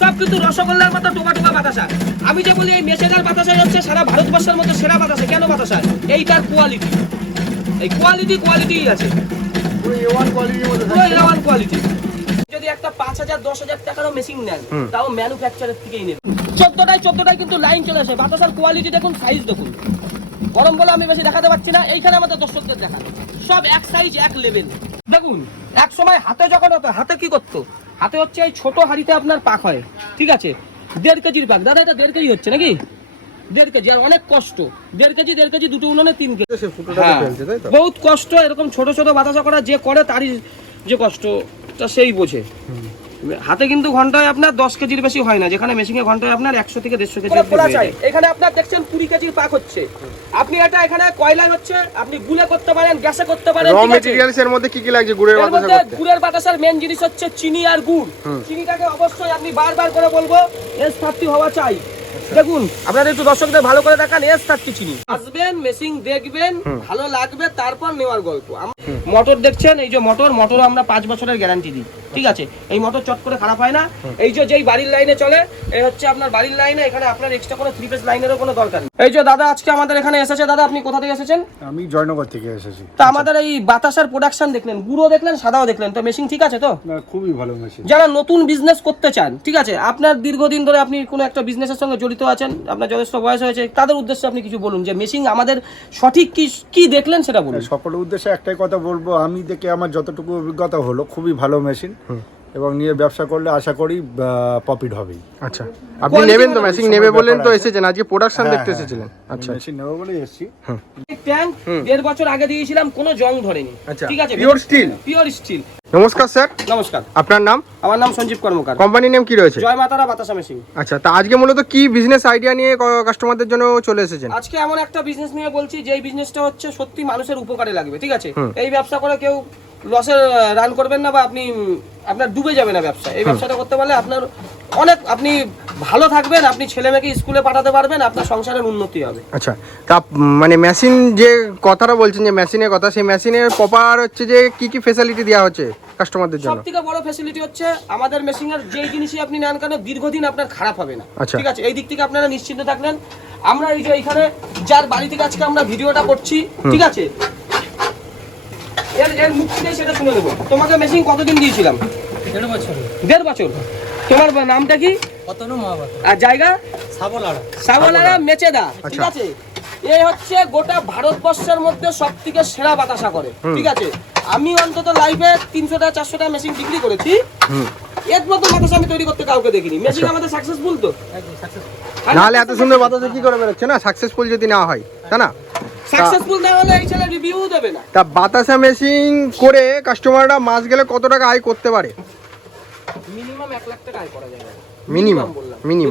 সব কিন্তু রসগোল্লার মতো টোপা টোপা বাতাসা। আমি যে বলি এই মেচেদার বাতাসা হচ্ছে সারা ভারতবর্ষের মধ্যে সেরা বাতাসা। কেন বাতাসা? এইটার কোয়ালিটি, এই কোয়ালিটি আছে, পুরো A1 কোয়ালিটি। যদি একটা 5,000 10,000 টাকারও মেশিন নেন তাও ম্যানুফ্যাকচারের থেকেই নেবেন। 14টায় কিন্তু লাইন চলে আসে। বাতাসার কোয়ালিটি দেখুন, সাইজ দেখুন। গরম বলে আমি বেশি দেখাতে পারছি না, এইখানে আমাদের দর্শকদের দেখান। সব এক সাইজ এক লেভেল। দেখুন এক সময় হাতে যখন হতো, হাতে কি করতো, হাতে হচ্ছে এই ছোট হাঁড়িতে আপনার পাক হয়, ঠিক আছে, 1.5 কেজির পাক। দাদা এটা 1.5 কেজি হচ্ছে নাকি? 1.5 কেজি, আর অনেক কষ্ট। 1.5 কেজি দুটো উনুনে 3 কেজি, বহুত কষ্ট। এরকম ছোট ছোট বাতাসা করা যে করে তারই যে কষ্টটা সেই বোঝে। হাতে কিন্তু ঘন্টায় আপনার 10 কেজির বেশি হয় না, যেখানে মেশিনে ঘন্টায় আপনার 100 থেকে 150 কেজি পোড়া চাই। এখানে আপনার দেখছেন 20 কেজির পাক হচ্ছে। আপনি এটা এখানে কয়লায় হচ্ছে, আপনি গুলে করতে পারেন, গ্যাসে করতে পারেন। র ম্যাটেরিয়ালস এর মধ্যে কি কি লাগছে গুড়ের বাতাসা করতে? গুড়ের বাতাসার মেইন জিনিস হচ্ছে চিনি আর গুড়। চিনিটাকে অবশ্যই আপনি বারবার করে বলবো S30 হওয়া চাই। দেখুন আপনারা একটু দর্শকদের ভালো করে দেখান, S30 চিনি। আসবেন, মেশিন দেখবেন, ভালো লাগবে, তারপর নেওয়ার গল্প। মোটর দেখছেন, এই যে মোটর আমরা 5 বছরের গ্যারান্টি দিই, ঠিক আছে। এই মোটর চট করে খারাপ হয় না। এই যে যেই বাড়ির লাইনে চলে, এই হচ্ছে আপনার বাড়ির লাইনে, এখানে আপনার এক্সট্রা কোনো 3 ফেজ লাইনেরও কোনো দরকার নেই। এই যে দাদা আজকে আমাদের এখানে এসেছে। দাদা আপনি কোথা থেকে এসেছেন? আমি জয়নগর থেকে এসেছি। তা আমাদের এই বাতাসার প্রোডাকশন দেখলেন, গুঁড়ো দেখলেন, সাদাও দেখলেন, তো মেশিন ঠিক আছে তো? খুবই ভালো মেশিন। যারা নতুন বিজনেস করতে চান, ঠিক আছে, আপনার দীর্ঘদিন ধরে আপনি কোনো একটা বিজনেসের সঙ্গে জড়িত আছেন, আপনার যথেষ্ট বয়স হয়েছে, তাদের উদ্দেশ্যে আপনি কিছু বলুন যে মেশিন আমাদের সঠিক কি দেখলেন সেটা বলুন। সকলের উদ্দেশ্যে একটাই কথা বলবো, আমি দেখে আমার যতটুকু অভিজ্ঞতা হলো খুবই ভালো মেশিন, এবং নিয়ে ব্যবসা করলে আশা করি প্রফিট হবেই। আচ্ছা, আপনি নেবেন তো? মেশিন নেবে বলেন তো এসেছেন, আজকে প্রোডাকশন দেখতে এসেছিলেন? আচ্ছা, মেশিন নেব বলেই এসেছি। ট্যাঙ্ক 1.5 বছর আগে দিয়েছিলাম, কোনো জং ধরেনি, ঠিক আছে, পিওর স্টিল। নমস্কার স্যার। নমস্কার। আপনার নাম? আমার নাম সঞ্জীব কর্মকার। কোম্পানির নেম কি রয়েছে? জয় মাতারা বাতাসা মেশিন। আচ্ছা, তা আজকে মূলত কি বিজনেস আইডিয়া নিয়ে কাস্টমারদের জন্য চলে এসেছেন? আজকে এমন একটা বিজনেস নিয়ে বলছি যে বিজনেসটা হচ্ছে সত্যি মানুষের উপকারে লাগবে, ঠিক আছে। এই ব্যবসা করে কেউ লসে রান করবেন না, বা আপনার ডুবে যাবে না ব্যবসা। এই ব্যবসাটা করতে পারলে আপনার অনেক, আপনি ভালো থাকবেন, আপনি ছেলে মেয়েকে স্কুলে পাঠাতে পারবেন, আপনার সংসারের উন্নতি হবে। আচ্ছা, তা মানে মেশিন যে কথাটা বলছেন, যে মেশিনের কথা, সেই মেশিনের প্রপার হচ্ছে যে কি কি ফ্যাসিলিটি দেওয়া হচ্ছে কাস্টমারদের জন্য? সবথেকে বড় ফ্যাসিলিটি হচ্ছে আমাদের মেশিনের যেই জিনিসই আপনি নেন কেন দীর্ঘদিন আপনার খারাপ হবে না, ঠিক আছে। এই দিক থেকে আপনারা নিশ্চিন্ত থাকলেন। আমরা এই যে এখানে যার বাড়ি থেকে আজকে আমরা ভিডিওটা করছি, ঠিক আছে, এর মুখ থেকে সেটা শুনে নেবো। তোমাকে মেশিন কতদিন দিয়েছিলাম? 1.5 বছর। তোমার নামটা কি? আর জায়গা? সাবলারা মেচেদা, ঠিক আছে। এই হচ্ছে গোটা ভারতবর্ষের মধ্যে সবথেকে সেরা বাতাসা করে, ঠিক আছে। আমি অন্তত লাইভে 300টা 400টা মেশিন বিক্রি করেছি, এর মতো বাতাসা আমি তৈরি করতে কাউকে দেখিনি। মেশিন আমাদের সাকসেসফুল তো? নাহলে এত সুন্দর বাতাসা কি করে বেরোচ্ছে না, সাকসেসফুল যদি না হয়, তাই না? সাকসেসফুল না হলে এই ছেলে রিভিউ দেবে না। তা বাতাসা মেশিন করে কাস্টমাররা মাস গেলে কত টাকা আয় করতে পারে? মিনিমাম 1 লাখ টাকা আয় করা যায়। মিনিমাম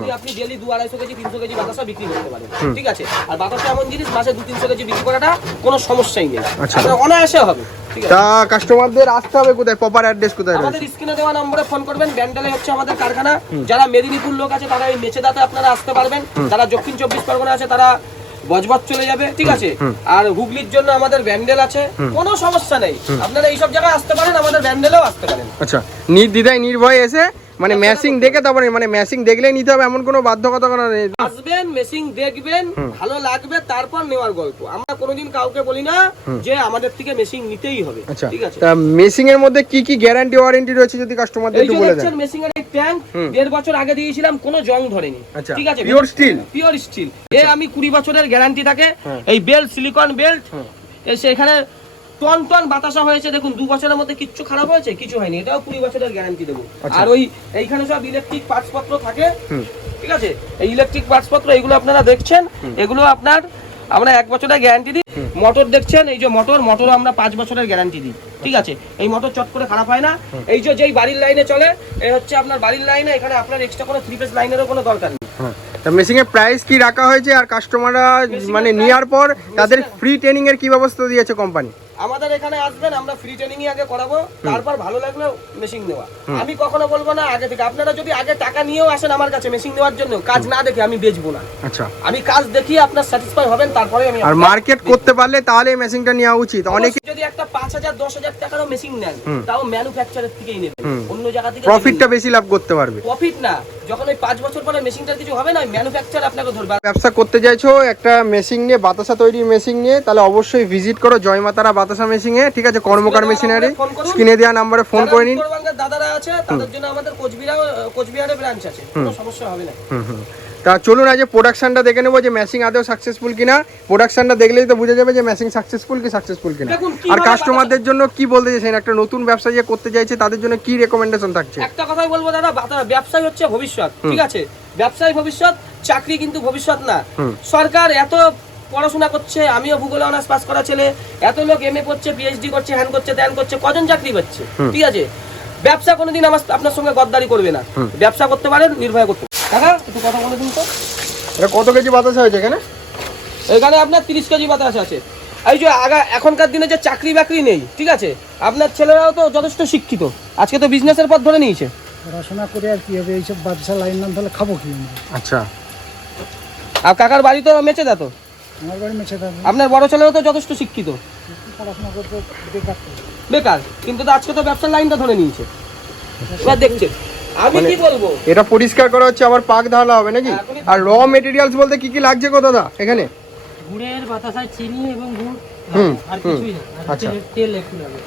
যদি আপনি ডেইলি 200-250 কেজি 300 কেজি বাতাসা বিক্রি করতে পারেন, ঠিক আছে। আর বাতাসা এমন জিনিস, মাসে 200-300 কেজি বিক্রি করাটা কোনো সমস্যাই নেই, আপনার অনায়াসে হবে, ঠিক আছে। তা কাস্টমারদের আসতে হবে কোথায়? প্রপার অ্যাড্রেস কোথায়? আমাদের স্ক্রিনে দেওয়া নম্বরে ফোন করবেন। ব্যান্ডেলে হচ্ছে আমাদের কারখানা। যারা মেদিনীপুর লোক আছে তারা এই মেচেদাতে আপনারা আসতে পারবেন। যারা দক্ষিণ 24 পরগনা আছে তারা বজবজ চলে যাবে, ঠিক আছে। আর হুগলির জন্য আমাদের ব্যান্ডেল আছে, কোনো সমস্যা নেই। আপনারা এইসব জায়গায় আসতে পারেন, আমাদের ব্যান্ডেলেও আসতে পারেন। আচ্ছা, নির্দ্বিধায় নির্ভয়ে এসে মানে মেশিন দেখে, তারপরে মানে মেশিন দেখলেই নিতে হবে এমন কোনো বাধ্যবাধকতা নেই? আসবেন, মেশিন দেখবেন, ভালো লাগবে, তারপর নেওয়ার গল্প। আমরা কোনোদিন কাউকে বলি না যে আমাদের থেকে মেশিন নিতেই হবে, ঠিক আছে। তা মেশিন এর মধ্যে কি কি গ্যারান্টি ওয়ারেন্টি রয়েছে যদি কাস্টমারদের একটু বলে দেন? মেশিন এর এই ট্যাঙ্ক 1.5 বছর আগে দিয়েছিলাম, কোনো জং ধরেনি, ঠিক আছে। Pure still. আমি 20 বছরের গ্যারান্টি থাকে। এই বেল্ট, সিলিকন বেল্ট, এসে এখানে টন টন বাতাসা হয়েছে। দেখুন 2 বছরের মধ্যে কিচ্ছু খারাপ হয়েছে? কিছু হয়নি। এটাও 20 বছরের গ্যারান্টি দেবো। আর এইখানে সব ইলেকট্রিক পার্টস পত্র থাকে, ঠিক আছে। এই ইলেকট্রিক পার্টস পত্র এগুলো আপনারা দেখছেন, এগুলো আপনার আমরা 1 বছরের গ্যারান্টি দিই। মোটর দেখছেন, এই যে মোটর আমরা 5 বছরের গ্যারান্টি দিই, ঠিক আছে। এই মোটর চট করে খারাপ হয় না। এই যে যেই বাড়ির লাইনে চলে, এই হচ্ছে আপনার বাড়ির লাইনে, এখানে আপনার এক্সট্রা কোনো 3 ফেজ লাইনেরও কোনো দরকার নেই। তা মেশিনের প্রাইস কি রাখা হয়েছে? আর কাস্টমাররা মানে নেওয়ার পর তাদের ফ্রি ট্রেনিং এর কি ব্যবস্থা দিয়েছে কোম্পানি? আমাদের এখানে আসবেন, আমরা ফ্রি ট্রেনিং আগে করাবো, তারপর ভালো লাগলে মেশিন নেওয়া। আমি কখনো বলবো না আগে থেকে। আপনারা যদি আগে টাকা নিয়েও আসেন আমার কাছে মেশিন নেওয়ার জন্য, কাজ না দেখে আমি বেচবো না। আচ্ছা, আমি কাজ দেখিয়ে আপনার স্যাটিসফাই হবেন, তারপরে আমি। আর মার্কেট করতে পারলে তাহলে মেশিনটা নেওয়া উচিত। অনেকে যদি একটা 5,000 10,000 টাকারও মেশিন নেন, তাও ম্যানুফ্যাকচারার থেকেই নেবেন, অন্য জায়গা থেকে প্রফিটটা বেশি লাভ করতে পারবে। প্রফিট না, যখন ওই 5 বছর পরে মেশিনটার কিছু হবে না, ম্যানুফ্যাকচার আপনাকে ধরবে। ব্যবসা করতে চাইছো একটা মেশিন নিয়ে, বাতাসা তৈরির মেশিন নিয়ে, তাহলে অবশ্যই ভিজিট করো জয়মাতারা বাতাসা মেশিনে, ঠিক আছে? কর্মকার মেশিনারি, স্ক্রিনে দেওয়া নাম্বারে ফোন করে নিন। দাদারা আছে তাদের জন্য আমাদের কোচবিহারে ব্রাঞ্চ আছে, কোনো সমস্যা হবে না। তা চলুন আজ প্রোডাকশনটা দেখে নেবো যে মেশিন আদৌ সাকসেসফুল কিনা। প্রোডাকশনটা দেখলেই তো বোঝা যাবে যে মেশিন সাকসেসফুল কিনা। আর কাস্টমারদের জন্য কি বলতে চাইছেন, একটা নতুন ব্যবসা যে করতে চাইছে তাদের জন্য কি রেকমেন্ডেশন থাকছে? একটা কথাই বলবো দাদা, ব্যবসায় হচ্ছে ভবিষ্যৎ, ঠিক আছে? ব্যবসায় ভবিষ্যৎ, চাকরি কিন্তু ভবিষ্যৎ না। সরকার এত পড়াশোনা করছে, আমিও ভূগোলে অনার্স পাস করা ছেলে, এত লোক এমএ করছে, পিএইচডি করছে, হ্যান করছে, ত্যান করছে, কজন চাকরি পাচ্ছে? ঠিক আছে, ব্যবসা কোনোদিন আপনার সঙ্গে গদ্দারি করবে না। ব্যবসা করতে পারেন, নির্ভয় করতে। কাকা একটু কথা বলে দিন তো, এটা কত কেজি বাতাসা হয়েছে এখানে? এখানে আপনার 30 কেজি বাতাসা আছে। এই যে এখনকার দিনে যে চাকরি বাকরি নেই, ঠিক আছে, আপনার ছেলেরাও তো যথেষ্ট শিক্ষিত, আজকে তো বিজনেসের পথ ধরে নিয়েছে। পড়াশোনা করে আর কি হবে, এইসব বাদশা লাইন নাম তাহলে খাবো কি আমরা? আচ্ছা, আর কাকার বাড়ি তো মেচে দা, তো আমার বাড়ি মেছে থাকবে, আপনার বড় ছেলেও তো যথেষ্ট শিক্ষিত, পড়াশোনা করতে বেকার তো। বেকার, কিন্তু তো আজকে তো ব্যবসার লাইনটা ধরে নিয়েছে। এবার দেখছেন আমি কি বলবো, এটা পরিষ্কার করা হচ্ছে, আবার পাক ঢালা হবে নাকি? আর র মেটেরিয়ালস বলতে কি কি লাগছে গো দাদা এখানে? গুড়ের বাতাসায় চিনি এবং গুড়, হুম, আর কিছুই না, আর আচ্ছা। তেল একটু লাগে।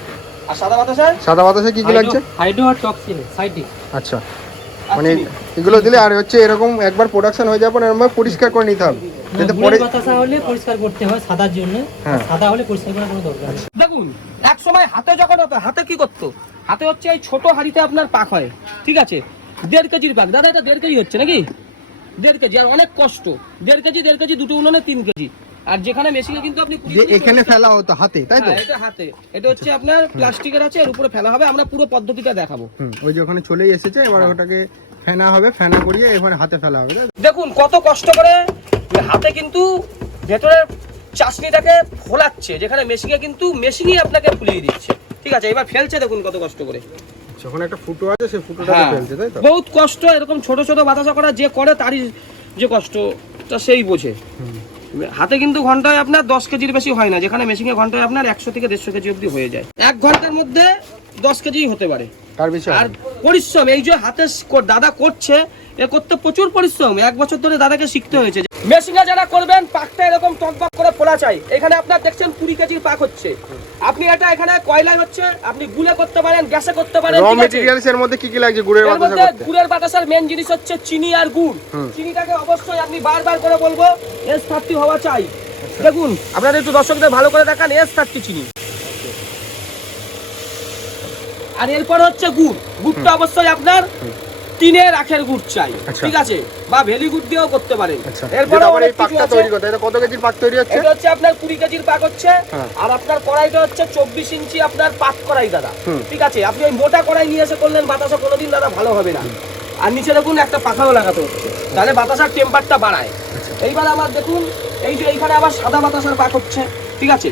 আর সাদা বাতাসা সাদা বাতাসে কি কি লাগছে? হাইড্রো আর টক্সিন সাইডে। আচ্ছা, মানে এগুলো দিলে আর হচ্ছে এরকম একবার প্রোডাকশন হয়ে যাওয়ার পর এরকম ভাবে পরিষ্কার করে নিতে হবে, যাতে পরে গুড়ের বাতাসা হলে পরিষ্কার করতে হয় সাদার জন্য, হ্যাঁ। সাদা হলে পরিষ্কার করার কোনো দরকার নেই। দেখুন, এক সময় হাতে যখন হতো, হাতে কি করতো, হাতে হচ্ছে এই ছোট হাঁড়িতে আপনার পাক হয়, ঠিক আছে, 1.5 কেজির পাক। দাদা এটা 1.5 কেজি হচ্ছে নাকি? 1.5 কেজি, আর অনেক কষ্ট। 1.5 কেজি দুটো উনুনে 3 কেজি। আর যেখানে মেশিনে কিন্তু আপনি যে এখানে ফেলা হতো হাতে, তাই তো? হ্যাঁ, এটা হাতে, এটা হচ্ছে আপনার প্লাস্টিকের আছে, এর উপরে ফেলা হবে। আমরা পুরো পদ্ধতিটা দেখাবো। ওই যে ওখানে চলেই এসেছে, এবার ওটাকে ফেনা হবে, ফেনা করিয়ে এখানে হাতে ফেলা হবে। দেখুন কত কষ্ট করে হাতে কিন্তু ভেতরের চাশনিটাকে ফোলাচ্ছে, যেখানে মেশিনে কিন্তু মেশিনই আপনাকে ফুলিয়ে দিচ্ছে, ঠিক আছে? এবার ফেলছে দেখুন কত কষ্ট করে। যখন একটা ফুটো আছে সেই ফুটোটাকে ফেলছে, তাই তো? বহুত কষ্ট, এরকম ছোট ছোট বাতাসা করা যে করে তারই যে কষ্টটা সেই বোঝে। হাতে কিন্তু ঘন্টায় আপনার 10 কেজির বেশি হয় না, যেখানে মেশিনে ঘন্টায় আপনার 100 থেকে 150 কেজি অবধি হয়ে যায়। 1 ঘন্টার মধ্যে 10 কেজি হতে পারে। তার বেশি আর পরিশ্রম, এই যে হাতে দাদা করছে, এ করতে প্রচুর পরিশ্রম। 1 বছর ধরে দাদাকে শিখতে হয়েছে। মেশিনে যারা করবেন, পাকটা এরকম টকবক করে ফোলা চাই। এখানে আপনার দেখছেন 20 কেজির পাক হচ্ছে। আপনি এটা এখানে কয়লায় হচ্ছে, আপনি গুলে করতে পারেন, গ্যাসে করতে পারেন, র ঠিক আছে? মেটেরিয়ালস এর মধ্যে কি কি লাগছে গুড়ের এর বাতাসা মধ্যে করতে? গুড়ের বাতাসার মেন জিনিস হচ্ছে চিনি আর গুড়। চিনিটাকে অবশ্যই আপনি বারবার করে বলবো S30 হওয়া চাই। দেখুন আপনারা একটু দর্শকদের ভালো করে দেখান, S30 চিনি। আর এরপর হচ্ছে গুড়। গুড়টা অবশ্যই আপনার টিনের আখের গুড় চাই, আচ্ছা। ঠিক আছে, বা ভেলি গুড় দিয়েও করতে পারেন। আচ্ছা, এরপর যেটা আবার এই পাকটা তৈরি করতে, এটা কত কেজির পাক তৈরি হচ্ছে? এটা হচ্ছে আপনার 20 কেজির পাক হচ্ছে। হ্যাঁ। আর আপনার কড়াইটা হচ্ছে 24 ইঞ্চি আপনার পাক কড়াই দাদা, ঠিক আছে? আপনি ওই মোটা কড়াই নিয়ে এসে করলেন, বাতাসা কোনোদিন দাদা ভালো হবে না। আর নিচে দেখুন একটা পাখাও লাগাতে হচ্ছে, তাহলে বাতাসার টেম্পারটা বাড়ায়। এইবার আমার দেখুন, এই যে এইখানে আবার সাদা বাতাসার পাক হচ্ছে, ঠিক আছে?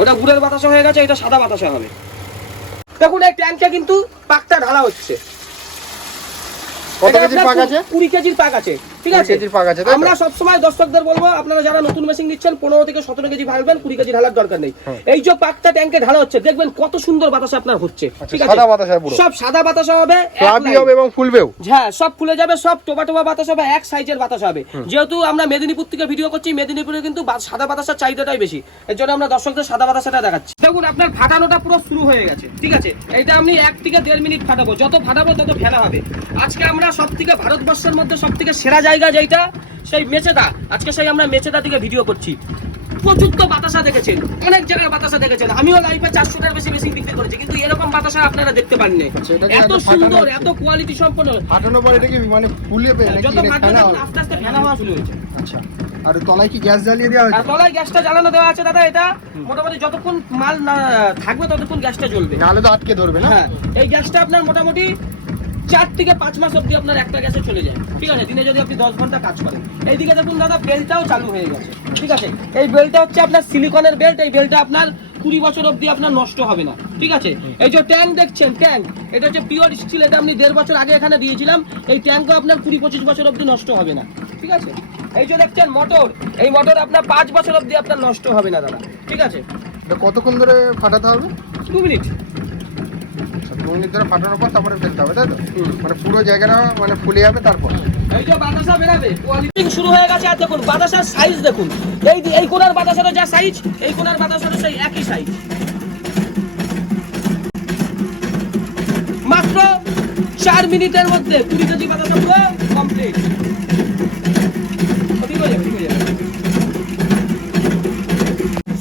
ওটা গুড়ের বাতাসা হয়ে গেছে, এটা সাদা বাতাসা হবে। দেখুন এই ট্যাঙ্কে কিন্তু পাকটা ঢালা হচ্ছে। কত কেজির পাক আছে? 20 কেজির পাক আছে, ঠিক 20 আছে? কেজির পাক আছে, তাই তো? আমরা সব সময় দর্শকদের বলবো, আপনারা যারা নতুন মেশিন নিচ্ছেন 15 থেকে 17 কেজি ঢালবেন, 20 কেজি ঢালার দরকার নেই। এই যে পাকটা ট্যাঙ্কে ঢালা হচ্ছে, দেখবেন কত সুন্দর বাতাসা আপনার হচ্ছে, ঠিক আছে? সাদা বাতাসা পুরো সব সাদা বাতাসা হবে, ফ্লাপি হবে এবং ফুলবেও। হ্যাঁ, সব খুলে যাবে, সব টোপা টোপা বাতাস হবে, এক সাইজের বাতাস হবে। যেহেতু আমরা মেদিনীপুর থেকে ভিডিও করছি, মেদিনীপুরে কিন্তু সাদা বাতাসার চাহিদাটাই বেশি, এর জন্য আমরা দর্শকদের সাদা বাতাসাটা দেখাচ্ছি। দেখুন আপনার ফাটানোটা পুরো শুরু হয়ে গেছে, ঠিক আছে? এটা আমি 1 থেকে 1.5 মিনিট ফাটাবো, যত ফাটাবো তত ফেলা হবে। আজকে আমরা সব থেকে ভারতবর্ষের মধ্যে সব থেকে সেরা জায়গা যেটা, সেই মেচেদা। আজকে সেই আমরা মেচেদা থেকে ভিডিও করছি। প্রচুর তো বাতাসা দেখেছেন, অনেক জায়গায় বাতাসা দেখেছেন। আমিও লাইফে 400টার বেশি মেশিন বিক্রি করেছি, কিন্তু এরকম বাতাসা আপনারা দেখতে পাননি। এটা কি এত একটা সুন্দর, ফাটানো এত কোয়ালিটি সম্পন্ন। ফাটানোর পরে এটা কি মানে ফুলে পেয়ে নাকি যত এটা ফাটবে ফেনা তখন হবে? আস্তে আস্তে ফেনা হওয়া শুরু হয়েছে। আচ্ছা, আর তলায় কি গ্যাস জ্বালিয়ে দেওয়া আর হয়েছে? তলায় গ্যাসটা জ্বালানো দেওয়া আছে দাদা। এটা মোটামুটি যতক্ষণ মাল না থাকবে ততক্ষণ গ্যাসটা জ্বলবে। নাহলে তো আটকে ধরবে না? হ্যাঁ, এই গ্যাসটা আপনার মোটামুটি 4 থেকে 5 মাস অবধি আপনার একটা গ্যাসে চলে যায়, ঠিক আছে? দিনে যদি আপনি 10 ঘন্টা কাজ করেন। এইদিকে দেখুন দাদা, বেল্টটাও চালু হয়ে গেছে, ঠিক আছে? এই বেল্টটা হচ্ছে আপনার সিলিকনের বেল্ট। এই বেল্টটা আপনার 20 বছর অবধি আপনার নষ্ট হবে না, ঠিক আছে? এই যে ট্যাঙ্ক দেখছেন, ট্যাঙ্ক এটা হচ্ছে পিওর স্টিল। এটা আমি 1.5 বছর আগে এখানে দিয়েছিলাম। এই ট্যাঙ্কও আপনার 20-25 বছর অবধি নষ্ট হবে না, ঠিক আছে? এই যে দেখছেন মোটর, এই মোটর আপনার 5 বছর অবধি আপনার নষ্ট হবে না দাদা, ঠিক আছে? এটা কতক্ষণ ধরে ফাটাতে হবে? 2 মিনিট। 2 মিনিট ধরে ফাটানোর পর তারপরে ফেলতে হবে, তাই তো? মানে পুরো জায়গাটা মানে ফুলে যাবে তারপর। এই যে বাতাসা বেরাবে, কোয়ালিটি শুরু হয়ে গেছে। আর দেখুন বাতাসার সাইজ দেখুন, এই কোণার বাতাসারও যা সাইজ, এই কোণার বাতাসারও সেই একই সাইজ। মাত্র 4 মিনিটের মধ্যে 20 কেজি বাতাসা পুরো কমপ্লিট।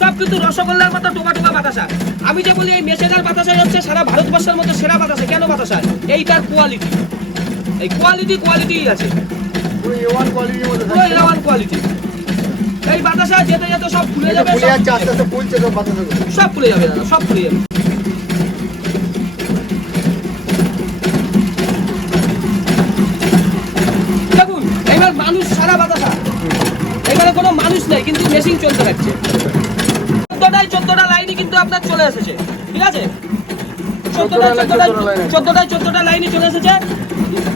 সব কিন্তু রসগোল্লার মতো টোকা টোকা বাতাসা। আমি যে বলি এই মেসেজার বাতাসাই হচ্ছে সারা ভারতবর্ষের মধ্যে সেরা বাতাসা। কেন বাতাসা? এইটার কোয়ালিটি, এই কোয়ালিটিই আছে। পুরো A1 কোয়ালিটির মধ্যে পুরো A1 কোয়ালিটি। এই বাতাসা যেতে যেতে সব খুলে যাবে, ফুলে যাচ্ছে, আস্তে আস্তে ফুলছে সব বাতাসাগুলো। সব খুলে যাবে দাদা, সব খুলে যাবে। দেখুন এবার মানুষ সারা বাতাসা, এখানে কোনো মানুষ নেই কিন্তু মেশিন চলতে থাকছে। 14টা লাইনই কিন্তু আপনার চলে এসেছে, ঠিক আছে? 14টা লাইনই চলে এসেছে।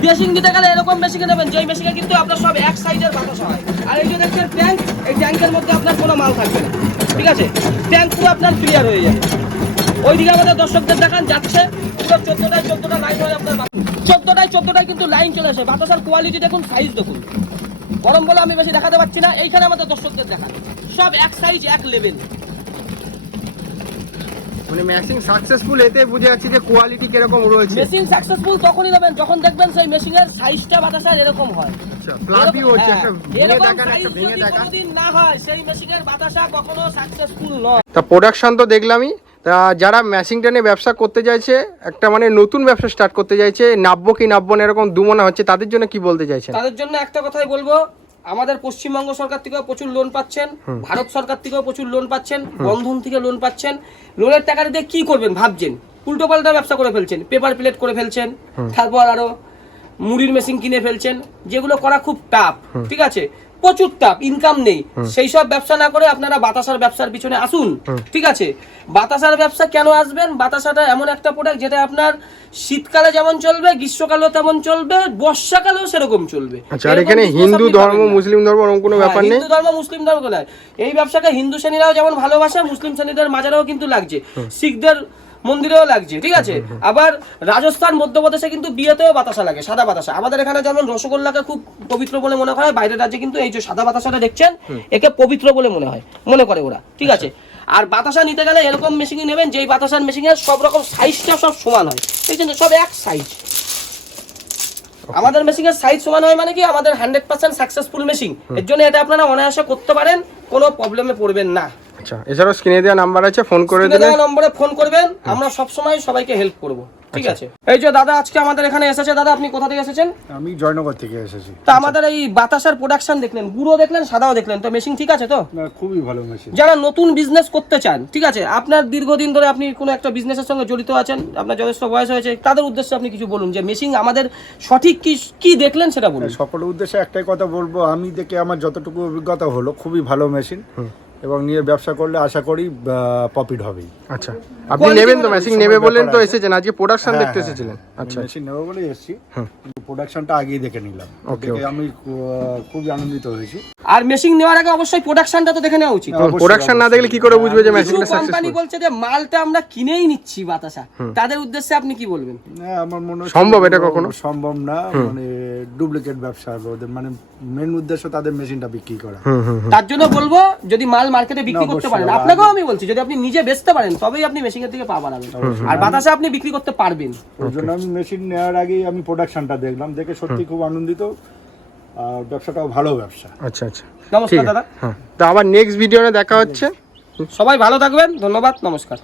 মেশিন দিতে গেলে এরকম মেশিনে নেবেন যেই মেশিনে কিন্তু আপনার সব এক সাইডের বাতাসা হয়। আর এই যে দেখছেন ট্যাঙ্ক, এই ট্যাঙ্কের মধ্যে আপনার কোনো মাল থাকবে না, ঠিক আছে? ট্যাঙ্ক পুরো আপনার ক্লিয়ার হয়ে যাবে। ওইদিকে আমাদের দর্শকদের দেখান যাচ্ছে পুরো 14টা লাইন হয়ে আপনার 14টায় কিন্তু লাইন চলে আসে। বাতাসার কোয়ালিটি দেখুন, সাইজ দেখুন। গরম বলে আমি বেশি দেখাতে পারছি না, এইখানে আমাদের দর্শকদের দেখান সব এক সাইজ এক লেভেল। মানে মেশিন সাকসেসফুল এতে বুঝে যাচ্ছে যে কোয়ালিটি কিরকম রয়েছে। মেশিন সাকসেসফুল তখনই নেবেন যখন দেখবেন সেই মেশিনের সাইজটা বাতাসার এরকম হয়। আচ্ছা, ফ্লাপি হচ্ছে, একটা ভেঙে এরকম দেখান, সাইজ একটা ভেঙে যদি দেখান। কোনোদিন না হয় সেই মেশিনের বাতাসা কখনো সাকসেসফুল নয়। তা প্রোডাকশন তো দেখলামই, তা যারা মেশিনটা নিয়ে ব্যবসা করতে চাইছে, একটা মানে নতুন ব্যবসা স্টার্ট করতে চাইছে, নাববো কি নাববো না এরকম দুমনা হচ্ছে, তাদের জন্য কি বলতে চাইছেন? তাদের জন্য একটা কথাই বলবো, আমাদের পশ্চিমবঙ্গ সরকার থেকেও প্রচুর লোন পাচ্ছেন, ভারত সরকার থেকেও প্রচুর লোন পাচ্ছেন, বন্ধন থেকে লোন পাচ্ছেন। লোনের টাকা দিয়ে কি করবেন ভাবছেন? উল্টো পাল্টা ব্যবসা করে ফেলছেন, পেপার প্লেট করে ফেলছেন, তারপর আরো মুড়ির মেশিন কিনে ফেলছেন, যেগুলো করা খুব টাফ, ঠিক আছে? প্রচুর টাফ, ইনকাম নেই। সেই সব ব্যবসা না করে আপনারা বাতাসার ব্যবসার পিছনে আসুন, ঠিক আছে? বাতাসার ব্যবসা কেন আসবেন? বাতাসাটা এমন একটা প্রোডাক্ট যেটা আপনার শীতকালে যেমন চলবে, গ্রীষ্মকালেও তেমন চলবে, বর্ষাকালেও সেরকম চলবে। আচ্ছা, আর এখানে হিন্দু ধর্ম মুসলিম ধর্ম এরকম কোনো ব্যাপার নেই? হিন্দু ধর্ম মুসলিম ধর্ম নয়। এই ব্যবসাটা হিন্দু শ্রেণীরাও যেমন ভালোবাসে, মুসলিম শ্রেণীদের মাঝারেও কিন্তু লাগছে, শিখদের মন্দিরেও লাগছে, ঠিক আছে? আবার রাজস্থান মধ্যপ্রদেশে কিন্তু বিয়েতেও বাতাসা লাগে, সাদা বাতাসা। আমাদের এখানে যেমন রসগোল্লাকে খুব পবিত্র বলে মনে হয়, বাইরের রাজ্যে কিন্তু এই যে সাদা বাতাসাটা দেখছেন একে পবিত্র বলে মনে করে ওরা, ঠিক আছে? আর বাতাসা নিতে গেলে এরকম মেশিন নেবেন যেই বাতাসার মেশিনের সব রকম সাইজটা সব সমান হয়, এই জন্য সব এক সাইজ। আমাদের মেশিনের সাইজ সমান হয় মানে কি আমাদের 100% সাকসেসফুল মেশিন। এর জন্য এটা আপনারা অনায়াসে করতে পারেন, কোনো প্রবলেমে পড়বেন না। আচ্ছা, এছাড়াও স্ক্রিনে দেওয়া নাম্বার আছে, ফোন করে স্ক্রিনে দেবেন। দেওয়া নম্বরে ফোন করবেন, আমরা সব সময় সবাইকে হেল্প করব, ঠিক আছে? এই যে দাদা আজকে আমাদের এখানে এসেছে, দাদা আপনি কোথা থেকে এসেছেন? আমি জয়নগর থেকে এসেছি। তা আমাদের এই বাতাসার প্রোডাকশন দেখলেন, গুঁড়ো দেখলেন, সাদাও দেখলেন, তো মেশিন ঠিক আছে তো? না, খুবই ভালো মেশিন। যারা নতুন বিজনেস করতে চান, ঠিক আছে, আপনার দীর্ঘদিন ধরে আপনি কোনো একটা বিজনেসের সঙ্গে জড়িত আছেন, আপনার যথেষ্ট বয়স হয়েছে, তাদের উদ্দেশ্যে আপনি কিছু বলুন যে মেশিন আমাদের সঠিক কি দেখলেন সেটা বলুন। সকলের উদ্দেশ্যে একটাই কথা বলবো, আমি দেখে আমার যতটুকু অভিজ্ঞতা হলো খুবই ভালো মেশিন, এবং নিয়ে ব্যবসা করলে আশা করি প্রফিট হবেই। আচ্ছা, আপনি নেবেন তো? মেশিন নেবে বলেন তো এসেছেন, আজকে প্রোডাকশন দেখতে এসেছিলেন? আচ্ছা, মেশিন নেবো বলেই এসেছি, প্রোডাকশনটা আগেই দেখে নিলাম, দেখে আমি খুবই আনন্দিত হয়েছি। আর মেশিন নেওয়ার আগে অবশ্যই প্রোডাকশনটা তো দেখে নেওয়া উচিত। প্রোডাকশন না দেখলে কি করে বুঝবে যে মেশিনটা কোম্পানি সাকসেসফুল? বলছে যে মালটা আমরা কিনেই নিচ্ছি বাতাসা, তাদের উদ্দেশ্যে আপনি কি বলবেন? না, আমার মনে হয় সম্ভব এটা কখনো সম্ভব না, মানে ডুপ্লিকেট ব্যবসা হবে ওদের, মানে মেন উদ্দেশ্য তাদের মেশিনটা বিক্রি করা। তার জন্য বলবো যদি মাল মার্কেটে বিক্রি করতে পারেন, আপনাকেও আমি বলছি যদি আপনি নিজে বেচতে পারেন তবেই আপনি মেশিনের দিকে পা বাড়াবেন, আর বাতাসা আপনি বিক্রি করতে পারবেন। ওই জন্য আমি মেশিন নেওয়ার আগেই আমি প্রোডাকশনটা দেখলাম, দেখে সত্যি খুব আনন্দিত, আর ব্যবসাটাও ভালো ব্যবসা। আচ্ছা আচ্ছা, নমস্কার দাদা। হ্যাঁ, তো আবার নেক্সট ভিডিওতে দেখা হচ্ছে। সবাই ভালো থাকবেন, ধন্যবাদ, নমস্কার।